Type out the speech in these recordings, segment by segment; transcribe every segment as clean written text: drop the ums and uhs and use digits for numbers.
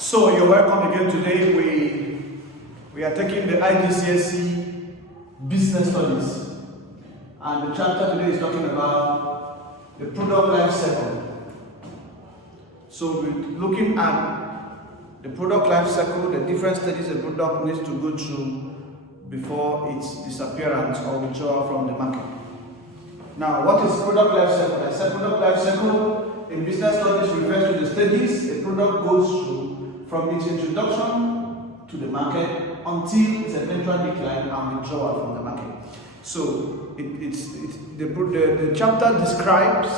So you're welcome again today. We are taking the Igcse Business Studies, and the chapter today is talking about the product life cycle. So we're looking at the product life cycle, the different stages a product needs to go through before its disappearance or withdrawal from the market. Now, what is product life cycle? I said product life cycle in business studies refers to the stages a product goes through from its introduction to the market until its eventual decline and withdrawal from the market. So the chapter describes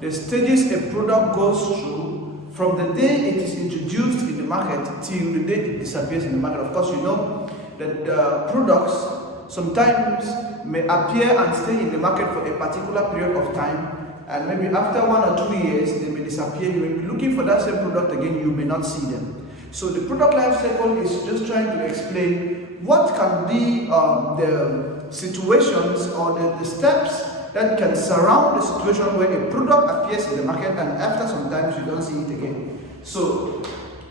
the stages a product goes through from the day it is introduced in the market till the day it disappears in the market. Of course, you know that products sometimes may appear and stay in the market for a particular period of time, and maybe after 1 or 2 years they may disappear. You may be looking for that same product again, you may not see them. So the product life cycle is just trying to explain what can be the situations or the steps that can surround the situation where a product appears in the market and after some time you don't see it again. So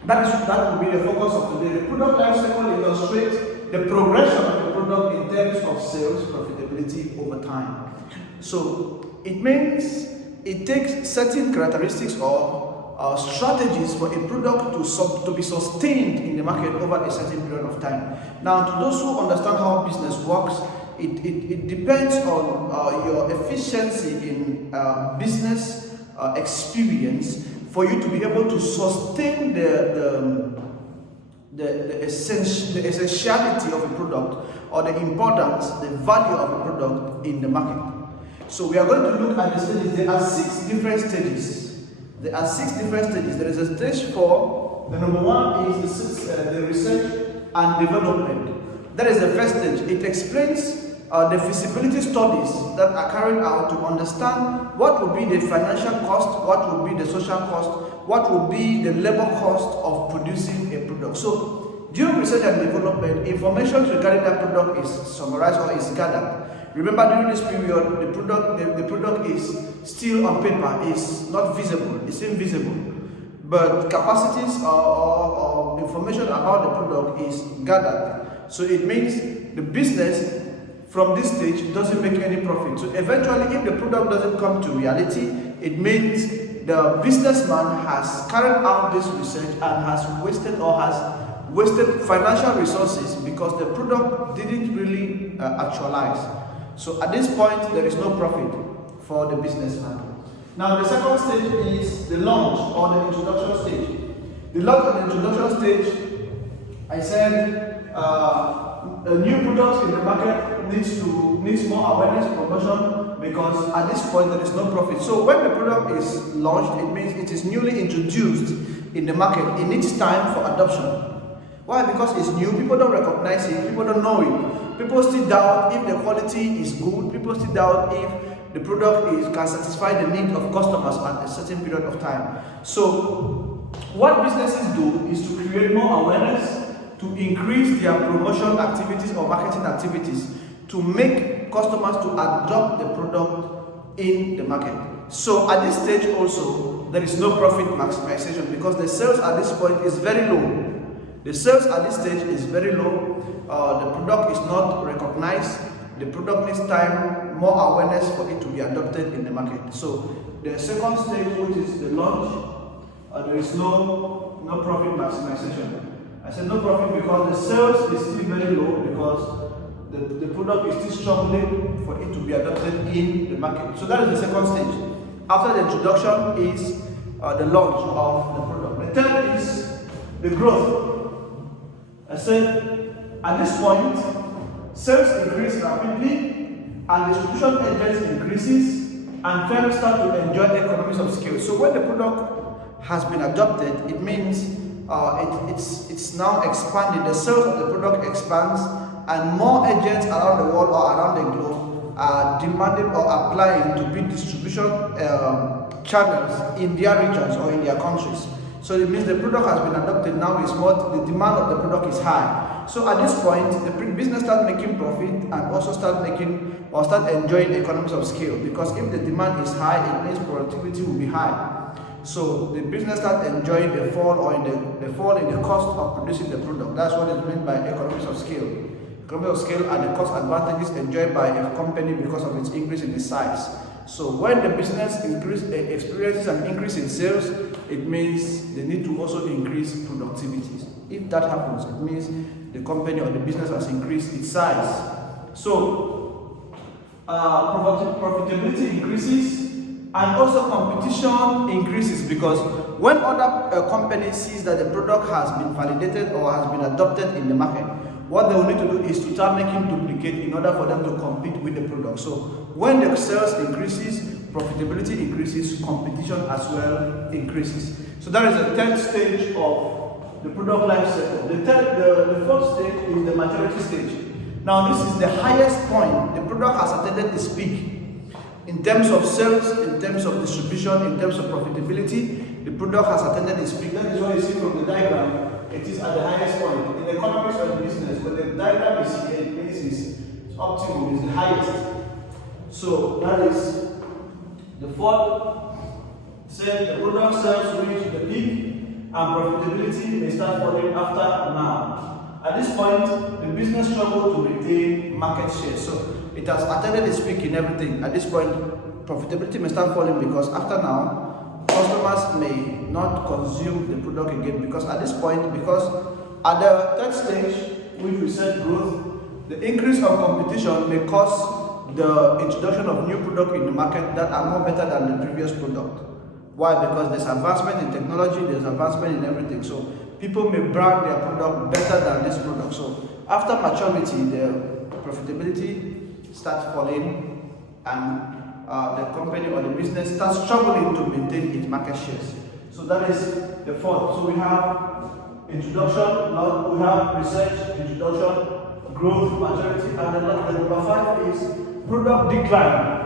that will be the focus of today. The product life cycle illustrates the progression of the product in terms of sales profitability over time. So it means it takes certain characteristics or strategies for a product to be sustained in the market over a certain period of time. Now, to those who understand how business works, it depends on your efficiency in business experience for you to be able to sustain the essentiality of a product or the importance, the value of a product in the market. So we are going to look at the stages. There are 6 different stages. There are 6 different stages. There is a stage 4. The number 1 is the research and development. That is the first stage. It explains the feasibility studies that are carried out to understand what will be the financial cost, what will be the social cost, what will be the labor cost of producing a product. So during research and development, information regarding that product is summarized or is gathered. Remember, during this period, the product is still on paper, is not visible, it's invisible. But capacities or information about the product is gathered. So it means the business from this stage doesn't make any profit. So eventually, if the product doesn't come to reality, it means the businessman has carried out this research and has wasted financial resources because the product didn't really actualize. So at this point, there is no profit for the businessman. Now the second stage is the launch or the introduction stage. The launch and introduction stage, I said new products in the market needs more awareness, promotion, because at this point there is no profit. So when the product is launched, it means it is newly introduced in the market. It needs time for adoption. Why? Because it's new, people don't recognize it, people don't know it. People still doubt if the quality is good, people still doubt if the product can satisfy the need of customers at a certain period of time. So what businesses do is to create more awareness, to increase their promotion activities or marketing activities, to make customers to adopt the product in the market. So at this stage also, there is no profit maximization because the sales at this point is very low. The sales at this stage is very low. The product is not recognized. The product needs time, more awareness for it to be adopted in the market. So the second stage, which is the launch, there is no profit maximization. I said no profit because the sales is still very low because the product is still struggling for it to be adopted in the market. So that is the second stage. After the introduction is the launch of the product. The third is the growth. I said at this point, sales increase rapidly and distribution agents increases and firms start to enjoy economies of scale. So when the product has been adopted, it means it's now expanding. The sales of the product expands and more agents around the world or around the globe are demanding or applying to be distribution channels in their regions or in their countries. So it means the product has been adopted now, the demand of the product is high. So at this point, the business starts making profit and also start enjoying economies of scale, because if the demand is high, it means productivity will be high. So the business starts enjoying the fall or the fall in the cost of producing the product. That's what is meant by economies of scale. Economies of scale are the cost advantages enjoyed by a company because of its increase in its size. So when the business experiences an increase in sales, it means they need to also increase productivity. If that happens, it means the company or the business has increased its size. So profitability increases, and also competition increases, because when other companies sees that the product has been validated or has been adopted in the market, what they will need to do is to start making duplicate in order for them to compete with the product. So when the sales increases, profitability increases, competition as well increases. So that is the third stage of the product life cycle. The fourth stage is the maturity stage. Now this is the highest point. The product has attained its peak. In terms of sales, in terms of distribution, in terms of profitability, the product has attained its peak. That is what you see from the diagram. It is at the highest point. In the economics of the business, when the diagram is here, it means it's optimum, it's the highest. So that is the fourth. Say the product sales reach the peak and profitability may start falling after now. At this point, the business struggles to retain market share. So it has attained its peak in everything. At this point, profitability may start falling because after now, customers may not consume the product again, because at this point, because at the third stage, which we said growth, the increase of competition may cause the introduction of new product in the market that are more better than the previous product. Why? Because there's advancement in technology, there's advancement in everything. So people may brand their product better than this product. So after maturity, the profitability starts falling, and the company or the business starts struggling to maintain its market shares. So that is the fourth. So we have introduction, now we have research, introduction, growth, maturity, and the number 5 is product decline.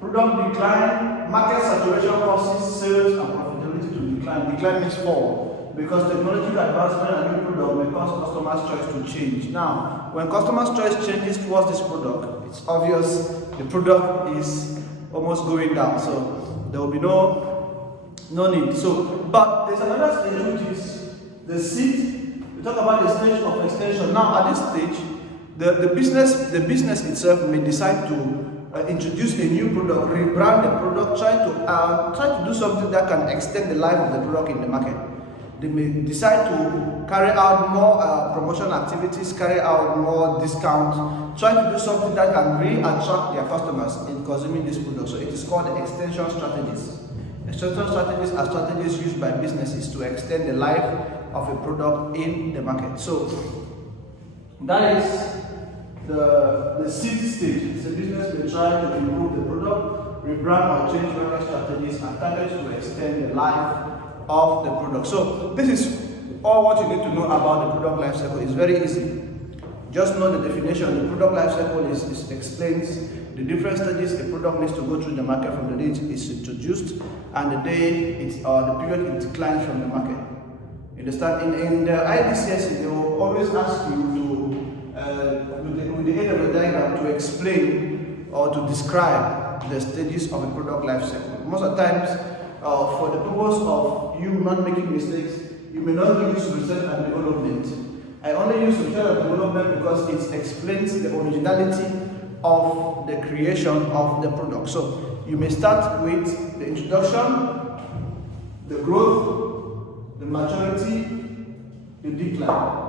Product decline, market saturation causes sales and profitability to decline. Decline means fall, because technological advancement and new product may cause customers' choice to change. Now, when customers' choice changes towards this product, it's obvious the product is almost going down, so there will be no need. So, but there's another stage, which is the seed. We talk about the stage of extension. Now, at this stage, the business itself may decide to introduce a new product, rebrand the product, try to do something that can extend the life of the product in the market. They may decide to carry out more promotion activities, carry out more discounts, try to do something that can really attract their customers in consuming this product. So it is called the extension strategies. Extension strategies are strategies used by businesses to extend the life of a product in the market. So that is the seed stage. The business may try to improve the product, rebrand or change market strategies, and target to extend the life of the product. So this is all what you need to know about the product life cycle. It's very easy. Just know the definition. The product life cycle explains the different stages a product needs to go through the market from the day it is introduced and the day the period it declines from the market. In the IDCS, they will always ask you to with the aid of a diagram to explain or to describe the stages of a product life cycle. Most of the times, for the purpose of you not making mistakes, you may not use research and development. I only use research and development because it explains the originality of the creation of the product. So you may start with the introduction, the growth, the maturity, the decline.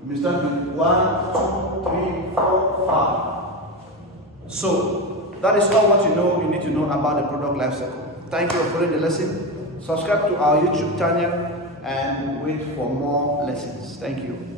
You may start with 1, 2, 3, 4, 5. So that is all what you need to know about the product life cycle. Thank you for following the lesson. Subscribe to our YouTube channel and wait for more lessons. Thank you.